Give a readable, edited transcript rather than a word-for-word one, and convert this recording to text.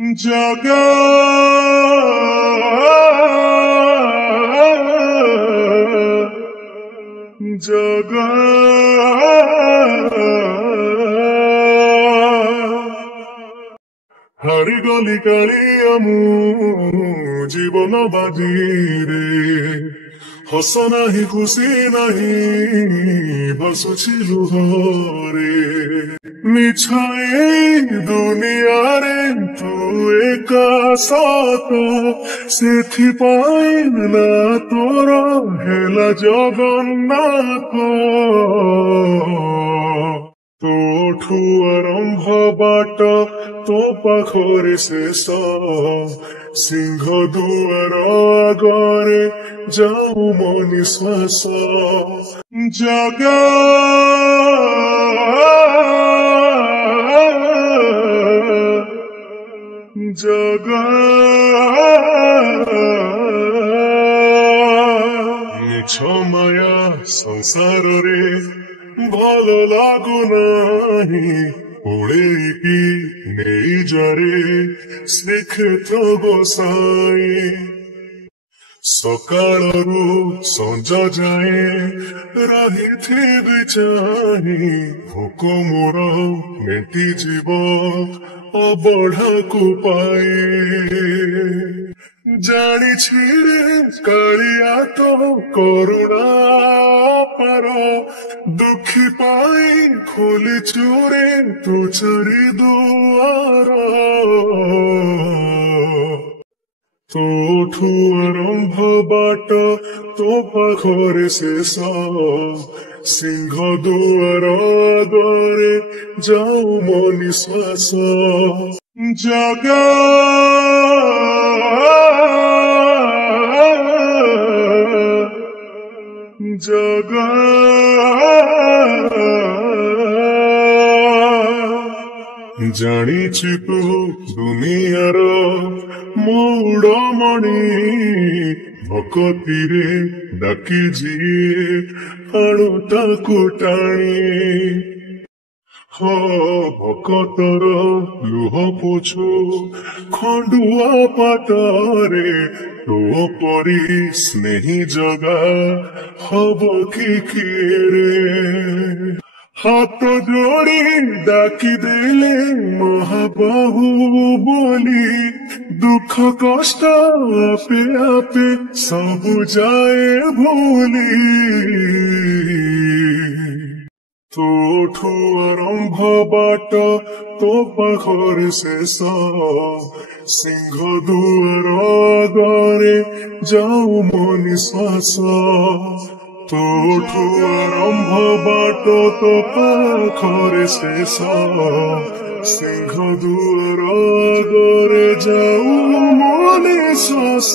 जगा जगा हारिगली कालिया मु जीवन बाजीरे हस नाही खुशी नाही बसुछि लुहरे मिछाए दुनिया रे तू एका सत सेथिपाई ना तोर हेला जगन्नाथ तोठू आरंभ बाट तो पाखरे शेष सिंह दुआर आगरे जाऊ मो निश्वास जगा जगा मिछ माया संसार रे भल लागु नाही ओळेकी नेई जरे श्रीक्षेत्र गोसाई सकाळरू संज जाए रहिथिबि चाहि भोक मोर मेटी जीव अबढ़ाकू पाए जानिछि रे कालिया तो करुणा पर दुखी पाई खोली चोरे तू चरी दुआर तोठू आरंभ बाट तो पाखरे शेष सिंह दुआर आगरे जाऊ मो निश्वास जगा जगा जानिछि तू दुनियार मौड़मणि भकतिरे डाकी जिए आणु ताकू टाणी हो भकतर लुह पोछू खंडुआ पाटरे तो परी स्नेही जगा हब किरे हाथ जोड़ी डाकी देले महाबाहु बोली दुख कष्ट आपे आपे सब जाए भूली तोठू आरंभ बाट तो पाखरे शेष सिंह दुआर आगरे जाऊ मो निश्वास तोठू आरंभ बाट तो पाखरे शेष सिंह दुआर आगरे जाऊ मो निश्वास।